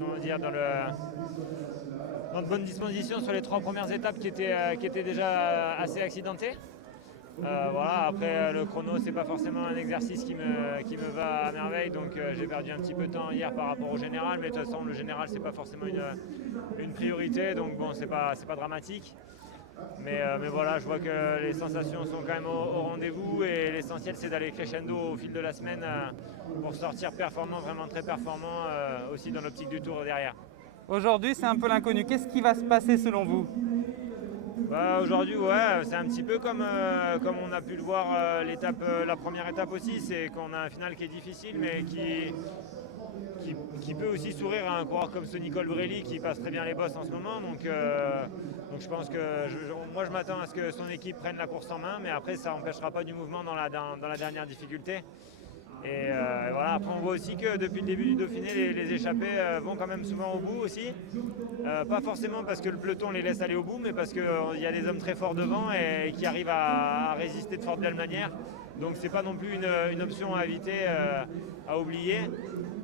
comment dire, dans de bonnes dispositions sur les 3 premières étapes qui étaient déjà assez accidentées. Voilà, après le chrono c'est pas forcément un exercice qui me va à merveille, donc j'ai perdu un petit peu de temps hier par rapport au général, mais de toute façon le général c'est pas forcément une priorité, donc bon c'est pas dramatique. Mais voilà, je vois que les sensations sont quand même au rendez-vous et l'essentiel c'est d'aller crescendo au fil de la semaine pour sortir performant, vraiment très performant aussi dans l'optique du tour derrière. Aujourd'hui, c'est un peu l'inconnu. Qu'est-ce qui va se passer selon vous? Bah, aujourd'hui, ouais, c'est un petit peu comme on a pu le voir la première étape aussi, c'est qu'on a un final qui est difficile, mais qui peut aussi sourire à un coureur comme Sonny Colbrelli qui passe très bien les bosses en ce moment. Donc je pense que moi je m'attends à ce que son équipe prenne la course en main, mais après ça n'empêchera pas du mouvement dans la dernière difficulté. Et voilà, après on voit aussi que depuis le début du Dauphiné, les échappés vont quand même souvent au bout aussi. Pas forcément parce que le peloton les laisse aller au bout, mais parce qu'il y a des hommes très forts devant et qui arrivent à résister de fort belle manière. Donc c'est pas non plus une option à éviter, à oublier.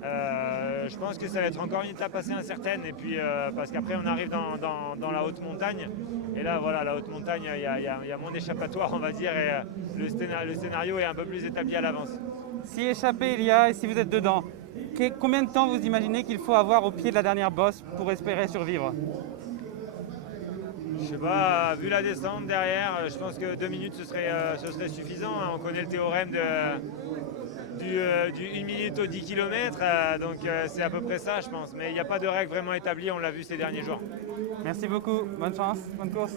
Je pense que ça va être encore une étape assez incertaine. Et puis parce qu'après on arrive dans la haute montagne. Et là voilà, la haute montagne, il y a moins d'échappatoire on va dire. Et le scénario est un peu plus établi à l'avance. Si échappé il y a et si vous êtes dedans, combien de temps vous imaginez qu'il faut avoir au pied de la dernière bosse pour espérer survivre? Je sais pas, vu la descente derrière, je pense que 2 minutes ce serait suffisant. On connaît le théorème du 1 minute aux 10 km, donc c'est à peu près ça je pense. Mais il n'y a pas de règle vraiment établie, on l'a vu ces derniers jours. Merci beaucoup, bonne chance, bonne course.